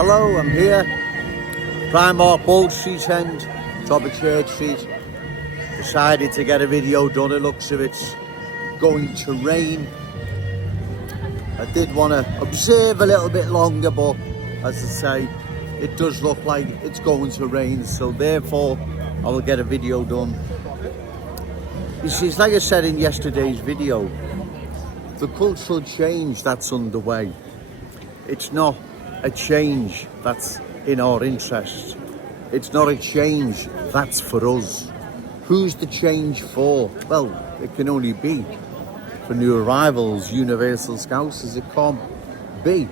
Hello, I'm here, Primark Bold Street end, top of Church Street. Decided to get a video done. It looks as if it's going to rain. I did want to observe a little bit longer, but as I say, it does look like it's going to rain, so therefore I will get a video done. You see, it's like I said in yesterday's video, the cultural change that's underway, it's not a change that's in our interests. It's not a change that's for us. Who's the change for? Well, it can only be for new arrivals, universal Scousers. It can't be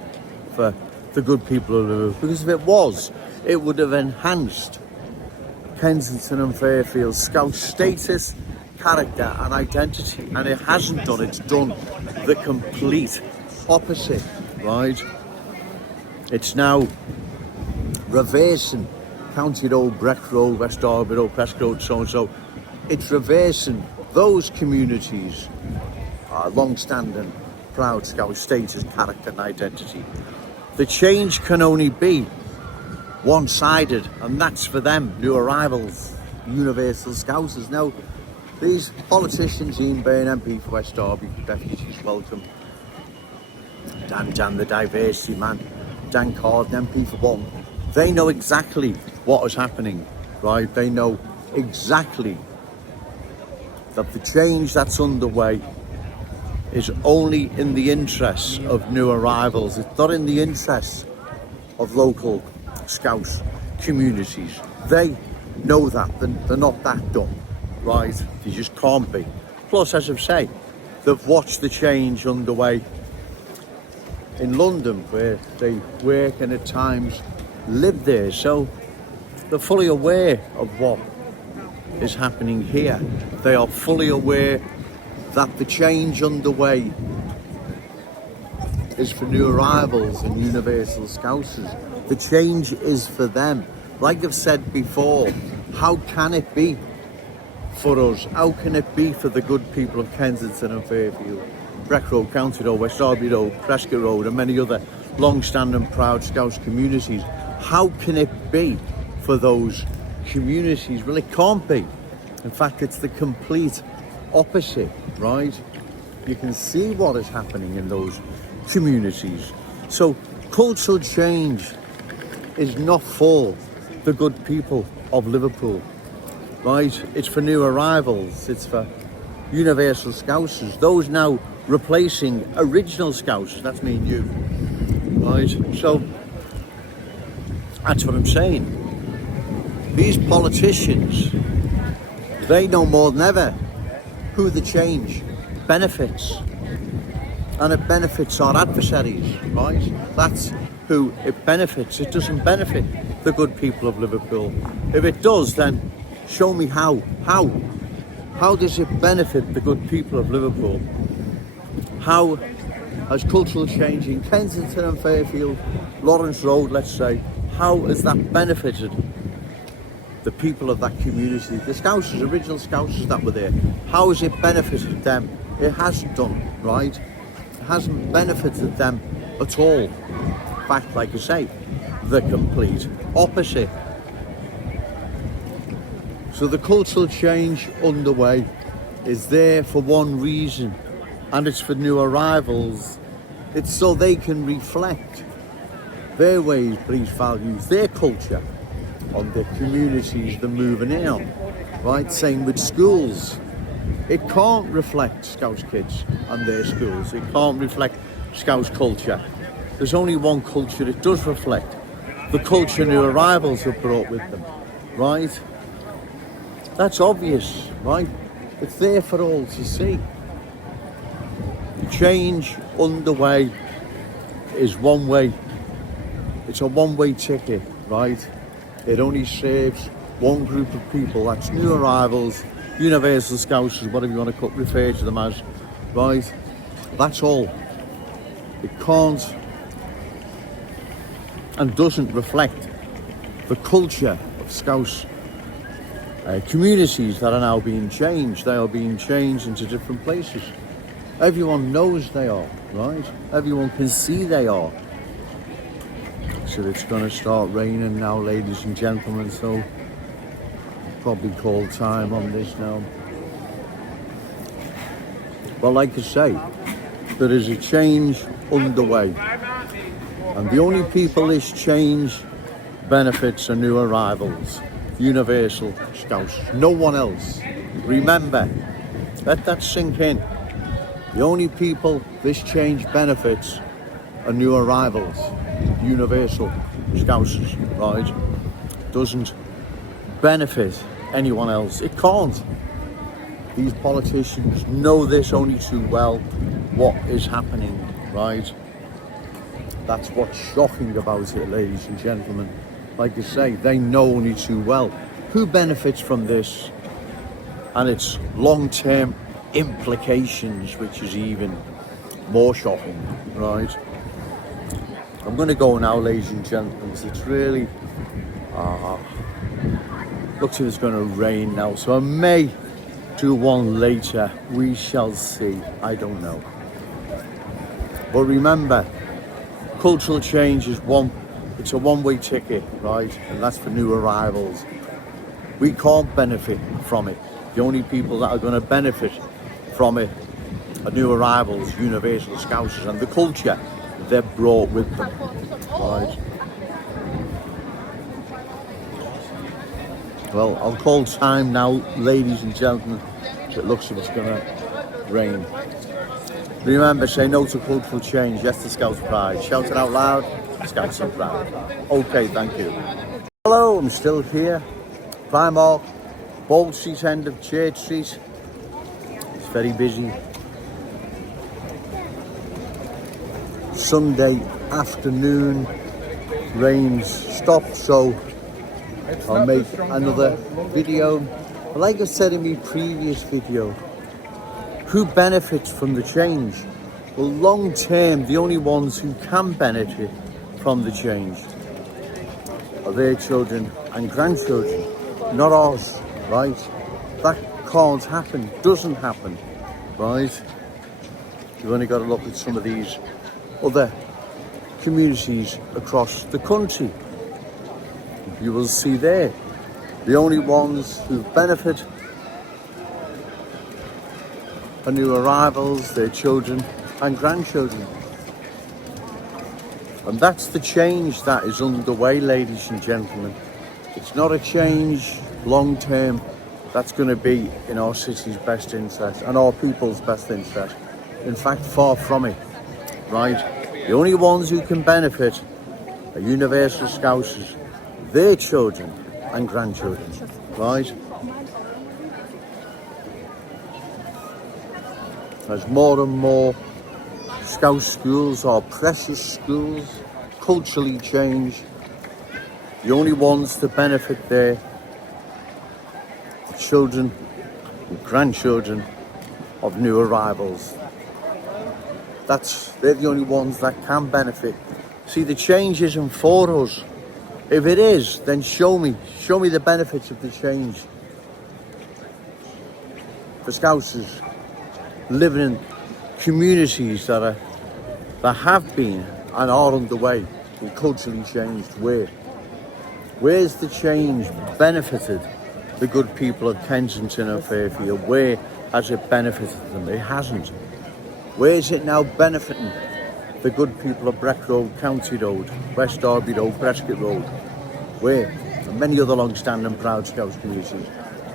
for the good people of Liverpool, because if it was, it would have enhanced Kensington and Fairfield's Scouse status, character and identity, and it hasn't done. It's done the complete opposite, right? It's now reversing County Road, Breck Road, West Derby Road, Presque Road, so and so. It's reversing those communities' long-standing, proud Scouse status, character and identity. The change can only be one-sided, and that's for them, new arrivals, universal Scousers. Now, these politicians, Ian Byrne, MP for West Derby, refugees welcome, Dan the diversity man, Dan Carden, MP for One, they know exactly what is happening, right? They know exactly that the change that's underway is only in the interests of new arrivals. It's not in the interests of local Scouse communities. They know that. They're not that dumb, right? They just can't be. Plus, as I say, they've watched the change underway in London, where they work and at times live there, so they're fully aware of what is happening here. They are fully aware that the change underway is for new arrivals and universal Scousers. The change is for them. Like I've said before, how can it be for us? How can it be for the good people of Kensington and Fairfield, Breck Road, County Road, West Derby Road, Presque Road and many other long-standing proud Scouse communities? How can it be for those communities? Well, it can't be. In fact, it's the complete opposite, right? You can see what is happening in those communities. So cultural change is not for the good people of Liverpool, right? It's for new arrivals. It's for universal Scousers, those now replacing original Scousers. That's me and you, right? So that's what I'm saying. These politicians, they know more than ever who the change benefits, and it benefits our adversaries, right? That's who it benefits. It doesn't benefit the good people of Liverpool. If it does, then show me how. How does it benefit the good people of Liverpool? How has cultural change in Kensington and Fairfield, Lawrence Road, let's say, how has that benefited the people of that community, the Scousers, original Scousers that were there? How has it benefited them? It hasn't done, right? It hasn't benefited them at all. In fact, like I say, the complete opposite. So the cultural change underway is there for one reason, and it's for new arrivals. It's so they can reflect their ways, beliefs, values, their culture on their communities they're moving in on, right? Same with schools. It can't reflect Scouse kids and their schools. It can't reflect Scouse culture. There's only one culture it does reflect. The culture new arrivals have brought with them, right? That's obvious, right? It's there for all to see. The change underway is one way. It's a one-way ticket, right? It only serves one group of people. That's new arrivals, universal Scousers, whatever you want to refer to them as, right? That's all. It can't and doesn't reflect the culture of Scouse communities that are now being changed. They are being changed into different places. Everyone knows they are, right? Everyone can see they are. looks like it's going to start raining now, ladies and gentlemen, so probably call time on this now. But like I say, there is a change underway, and the only people this change benefits are new arrivals, universal Scouts, no one else. Remember, let that sink in. The only people this change benefits are new arrivals, universal Scousers, right? Doesn't benefit anyone else. It can't. These politicians know this only too well, what is happening, right? That's what's shocking about it, ladies and gentlemen. Like I say, they know only too well who benefits from this and its long-term implications, which is even more shocking, right? I'm going to go now, ladies and gentlemen. It's really looks like it's going to rain now, so I may do one later. We shall see. I don't know. But remember, cultural change is it's a one-way ticket, right? And that's for new arrivals. We can't benefit from it. The only people that are going to benefit from it are new arrivals, universal Scousers, and the culture they've brought with them, right? Well, I'll call time now, ladies and gentlemen. It looks like it's going to rain. Remember, say no to cultural change, yes to Scouts pride. Shout it out loud, Scouts are proud. Okay, thank you. Hello, I'm still here. Primark, Bold Street end of Church Street. It's very busy. Sunday afternoon, rain's stopped, so I'll make another video. Like I said in my previous video, who benefits from the change? Well, long term, the only ones who can benefit from the change are their children and grandchildren, not ours, right? That can't happen, doesn't happen, right? You've only got to look at some of these other communities across the country. You will see there, the only ones who benefit are new arrivals, their children and grandchildren. And that's the change that is underway, ladies and gentlemen. It's not a change long term that's going to be in our city's best interest and our people's best interest. In fact, far from it, right? The only ones who can benefit are universal Scousers, their children and grandchildren, right? As more and more Scout schools, our precious schools, culturally change, the only ones to benefit there are children and grandchildren of new arrivals. They're the only ones that can benefit. See, the change isn't for us. If it is, then show me the benefits of the change. For Scousers living in communities that have been and are underway and culturally changed, where's the change benefited the good people of Kensington and Fairfield? Where has it benefited them? It hasn't. Where is it now benefiting the good people of Breck Road, County Road, West Derby Road, Prescott Road? Where? And many other long-standing proud Scouts communities.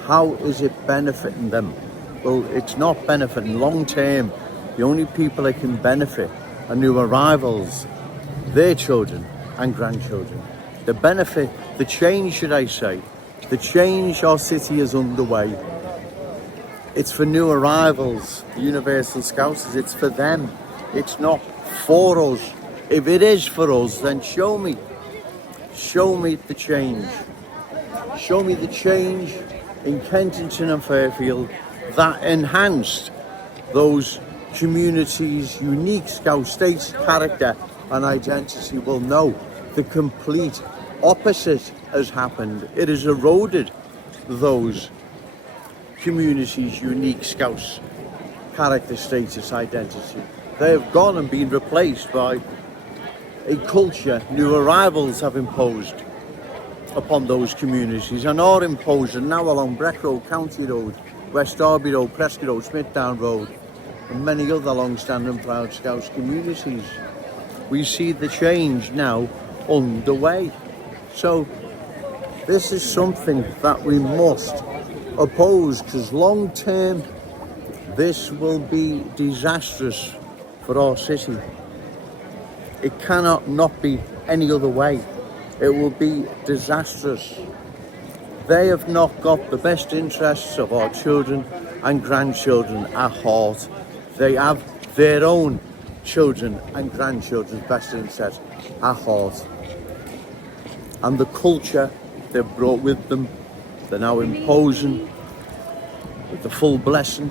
How is it benefiting them? Well, it's not benefiting long term. The only people that can benefit are new arrivals, their children and grandchildren. The change, should I say, the change our city is underway. It's for new arrivals, universal Scousers. It's for them. It's not for us. If it is for us, then show me the change. Show me the change in Kensington and Fairfield that enhanced those communities' unique Scout state's character and identity. Well, no, the complete opposite has happened. It has eroded those communities' unique Scouts character, status, identity. They have gone and been replaced by a culture new arrivals have imposed upon those communities and are imposing now along Breck Road, County Road, West Derby Road, Prescott Road, Smithdown Road, and many other long-standing proud Scouse communities. We see the change now underway. So this is something that we must oppose, because long term this will be disastrous for our city. It cannot not be any other way. It will be disastrous. They have not got the best interests of our children and grandchildren at heart. They have their own children and grandchildren's best interests at heart. And the culture they've brought with them, they're now imposing with the full blessing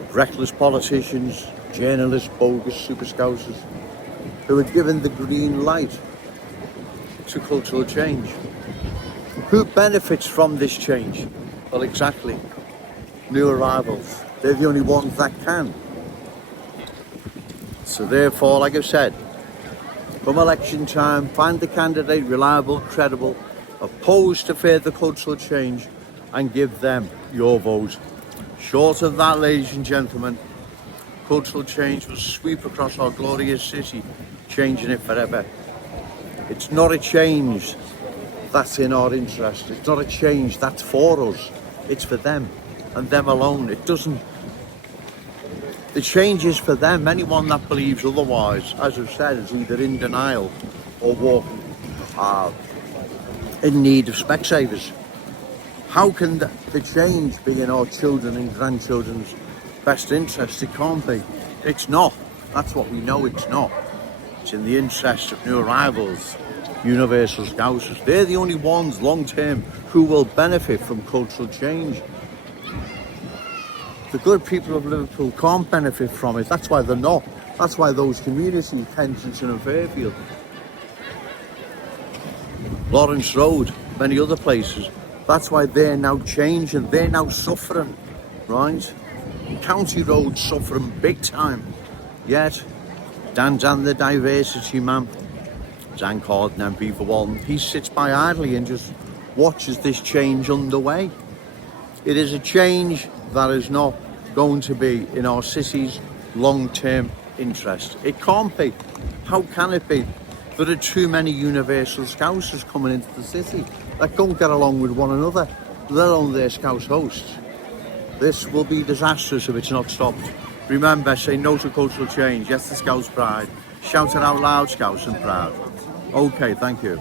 of reckless politicians, journalists, bogus super Scousers, who are given the green light to cultural change. Who benefits from this change? Well, exactly, new arrivals. They're the only ones that can. So therefore, like I've said, come election time, find the candidate reliable, credible, opposed to further cultural change, and give them your vote. Short of that, ladies and gentlemen, cultural change will sweep across our glorious city, changing it forever. It's not a change that's in our interest. It's not a change that's for us. It's for them and them alone. It doesn't. The change is for them. Anyone that believes otherwise, as I've said, is either in denial or walking in need of Specsavers. How can the change be in our children and grandchildren's best interest? It can't be. It's not. That's what we know it's not. It's in the interest of new arrivals, universal Scousers. They're the only ones long term who will benefit from cultural change. The good people of Liverpool can't benefit from it. That's why they're not. That's why those communities, Kensington and Fairfield, Lawrence Road, many other places, that's why they're now changing. They're now suffering, right? County Road suffering big time. Yet, Dan the diversity man, Dan Corden MP for Walton, he sits by idly and just watches this change underway. It is a change that is not going to be in our city's long-term interest. It can't be. How can it be? There are too many universal Scousers coming into the city that don't get along with one another, let alone their Scouse hosts. This will be disastrous if it's not stopped. Remember, say no to cultural change, yes to Scouse pride, shout it out loud, Scouse and proud. Okay, thank you.